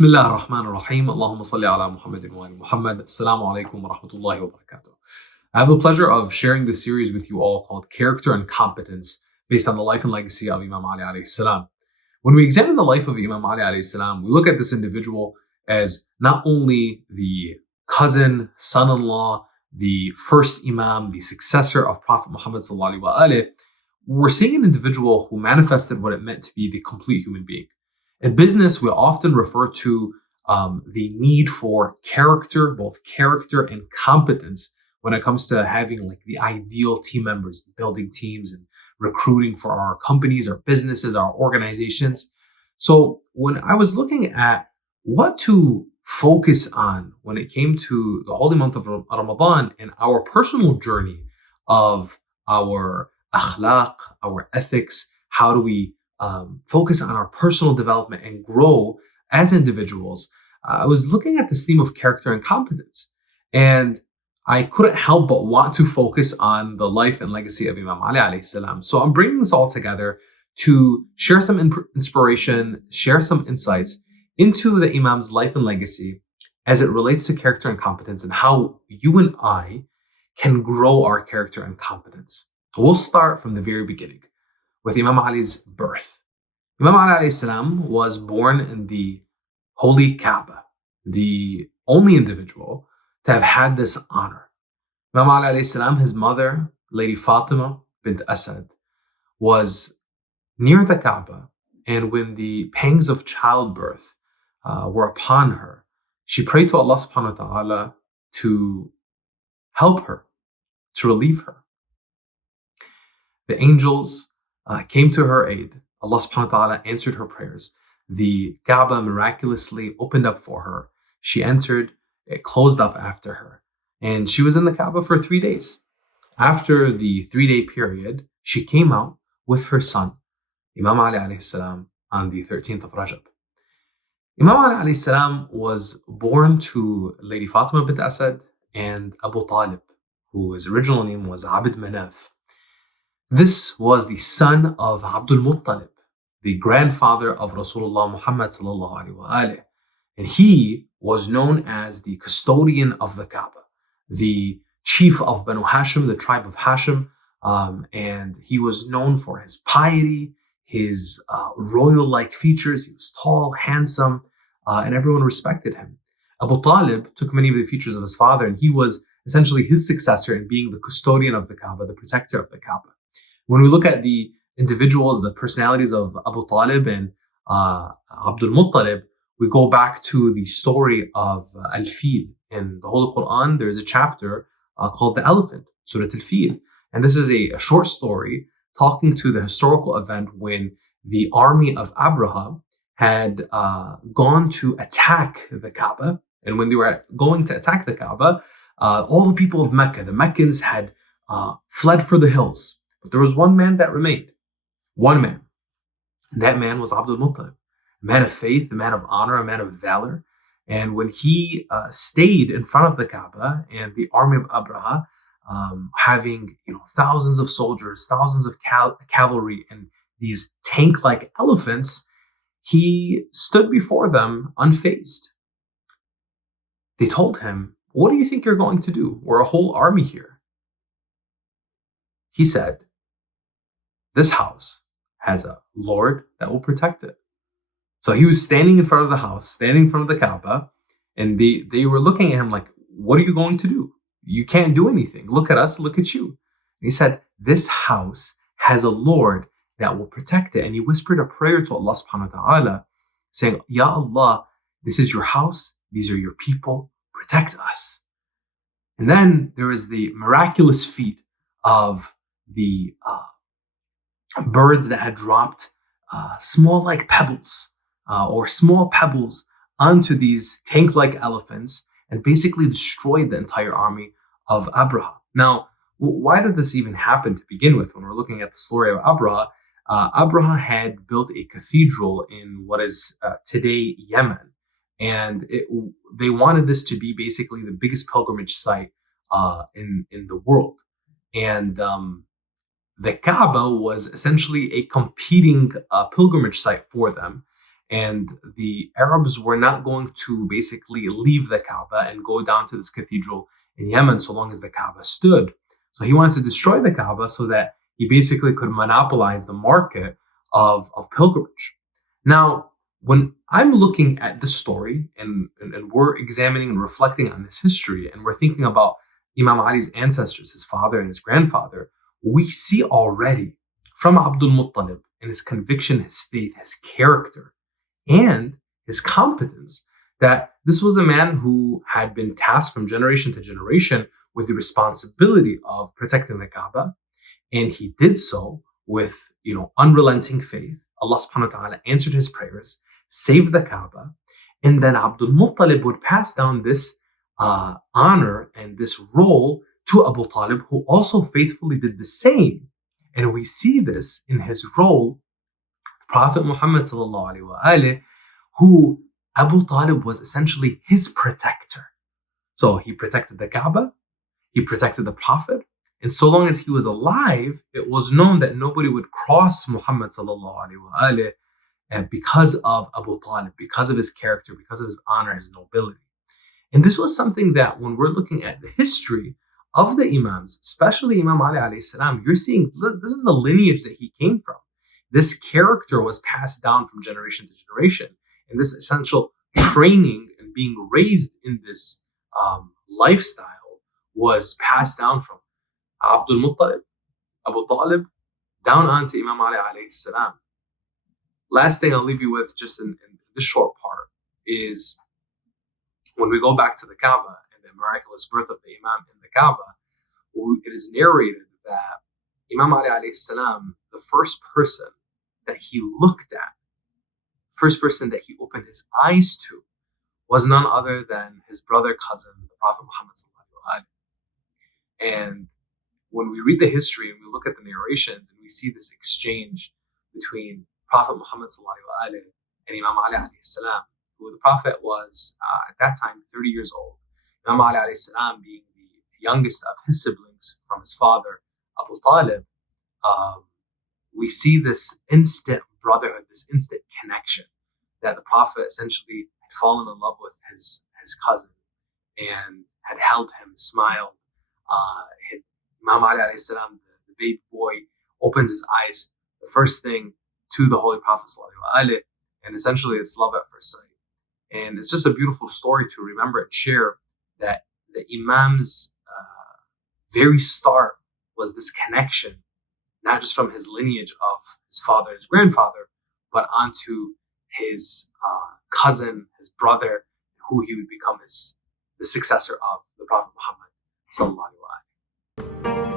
بسم الله الرحمن الرحيم اللهم صل على محمد وآل محمد السلام عليكم ورحمة الله وبركاته. I have the pleasure of sharing this series with you all called Character and Competence based on the life and legacy of Imam Ali alayhi salam. When we examine the life of Imam Ali alayhi salam, we look at this individual as not only the cousin, son-in-law, the first Imam, the successor of Prophet Muhammad sallallahu alaihi wasallam. We're seeing an individual who manifested what it meant to be the complete human being. In business, we often refer to the need for character, both character and competence, when it comes to having like the ideal team members, building teams and recruiting for our companies, our businesses, our organizations. So when I was looking at what to focus on when it came to the holy month of Ramadan and our personal journey of our akhlaq, our ethics, how do we focus on our personal development and grow as individuals, I was looking at this theme of character and competence. And I couldn't help but want to focus on the life and legacy of Imam Ali alayhi salam. So I'm bringing this all together to share some inspiration, share some insights into the Imam's life and legacy as it relates to character and competence and how you and I can grow our character and competence. We'll start from the very beginning with Imam Ali's birth. Imam Ali alayhi salam was born in the Holy Kaaba, the only individual to have had this honor. Imam Ali alayhi salam, his mother, Lady Fatima bint Asad, was near the Kaaba, and when the pangs of childbirth were upon her, she prayed to Allah subhanahu wa ta'ala to help her, to relieve her. The angels came to her aid. Allah subhanahu wa ta'ala answered her prayers. The Kaaba miraculously opened up for her. She entered, it closed up after her. And she was in the Kaaba for 3 days. After the 3-day period, she came out with her son, Imam Ali alayhi salam, on the 13th of Rajab. Imam Ali alayhi salam was born to Lady Fatima bint Asad and Abu Talib, whose original name was Abd Manaf. This was the son of Abdul Muttalib, the grandfather of Rasulullah Muhammad sallallahu alaihi wasallam, and he was known as the custodian of the Kaaba, the chief of Banu Hashim, the tribe of Hashim, and he was known for his piety, his royal-like features. He was tall, handsome, and everyone respected him. Abu Talib took many of the features of his father, and he was essentially his successor in being the custodian of the Kaaba, the protector of the Kaaba. When we look at the individuals, the personalities of Abu Talib and Abdul Muttalib, we go back to the story of Al-Fil. In the Holy Quran, there's a chapter called the Elephant, Surah Al-Fil. And this is a short story talking to the historical event when the army of Abraha had gone to attack the Kaaba. And when they were going to attack the Kaaba, all the people of Mecca, the Meccans, had fled for the hills. But there was one man that remained. One man. And that man was Abdul Muttalib, a man of faith, a man of honor, a man of valor. And when he stayed in front of the Kaaba and the army of Abraha, having thousands of soldiers, thousands of cavalry, and these tank-like elephants, he stood before them unfazed. They told him, "What do you think you're going to do? We're a whole army here." He said, "This house has a Lord that will protect it." So he was standing in front of the house, standing in front of the Kaaba, and they were looking at him like, "What are you going to do? You can't do anything. Look at us, look at you." And he said, "This house has a Lord that will protect it." And he whispered a prayer to Allah subhanahu wa ta'ala, saying, "Ya Allah, this is your house, these are your people, protect us." And then there is the miraculous feat of the birds that had dropped small like pebbles or small pebbles onto these tank-like elephants and basically destroyed the entire army of Abraha. Now, why did this even happen to begin with? When we're looking at the story of Abraha, Abraha had built a cathedral in what is today Yemen, and they wanted this to be basically the biggest pilgrimage site in the world. And the Kaaba was essentially a competing pilgrimage site for them. And the Arabs were not going to basically leave the Kaaba and go down to this cathedral in Yemen so long as the Kaaba stood. So he wanted to destroy the Kaaba so that he basically could monopolize the market of pilgrimage. Now, when I'm looking at this story and we're examining and reflecting on this history and we're thinking about Imam Ali's ancestors, his father and his grandfather, we see already from Abdul Muttalib and his conviction, his faith, his character, and his competence that this was a man who had been tasked from generation to generation with the responsibility of protecting the Kaaba, and he did so with unrelenting faith. Allah subhanahu wa ta'ala answered his prayers, saved the Kaaba, and then Abdul Muttalib would pass down this honor and this role to Abu Talib, who also faithfully did the same. And we see this in his role, Prophet Muhammad sallallahu alaihi wasallam, who Abu Talib was essentially his protector. So he protected the Kaaba, he protected the Prophet, and so long as he was alive, it was known that nobody would cross Muhammad sallallahu alaihi wasallam because of Abu Talib, because of his character, because of his honor, his nobility. And this was something that when we're looking at the history of the Imams, especially Imam Ali alayhi salam, you're seeing this is the lineage that he came from. This character was passed down from generation to generation. And this essential training and being raised in this lifestyle was passed down from Abdul Muttalib, Abu Talib, down onto Imam Ali alayhi salam. Last thing I'll leave you with just in this short part is when we go back to the Kaaba and the miraculous birth of the Imam in the Kaaba, it is narrated that Imam Ali alayhi salam, the first person that he looked at, first person that he opened his eyes to, was none other than his brother cousin, the Prophet Muhammad sallallahu alaihi wasallam. And when we read the history and we look at the narrations and we see this exchange between Prophet Muhammad sallallahu alaihi wasallam and Imam Ali alayhi salam, who the Prophet was at that time 30 years old, Imam Ali alayhi salam being the youngest of his siblings from his father Abu Talib, we see this instant brotherhood, this instant connection that the Prophet essentially had fallen in love with his cousin and had held him, smiled. Imam Ali alayhi salam, the baby boy, opens his eyes, the first thing to the Holy Prophet sallallahu alaihi wasallam, and essentially it's love at first sight. And it's just a beautiful story to remember and share that the Imam's very start was this connection, not just from his lineage of his father, his grandfather, but onto his cousin, his brother, who he would become the successor of the Prophet Muhammad sallallahu alaihi wasallam.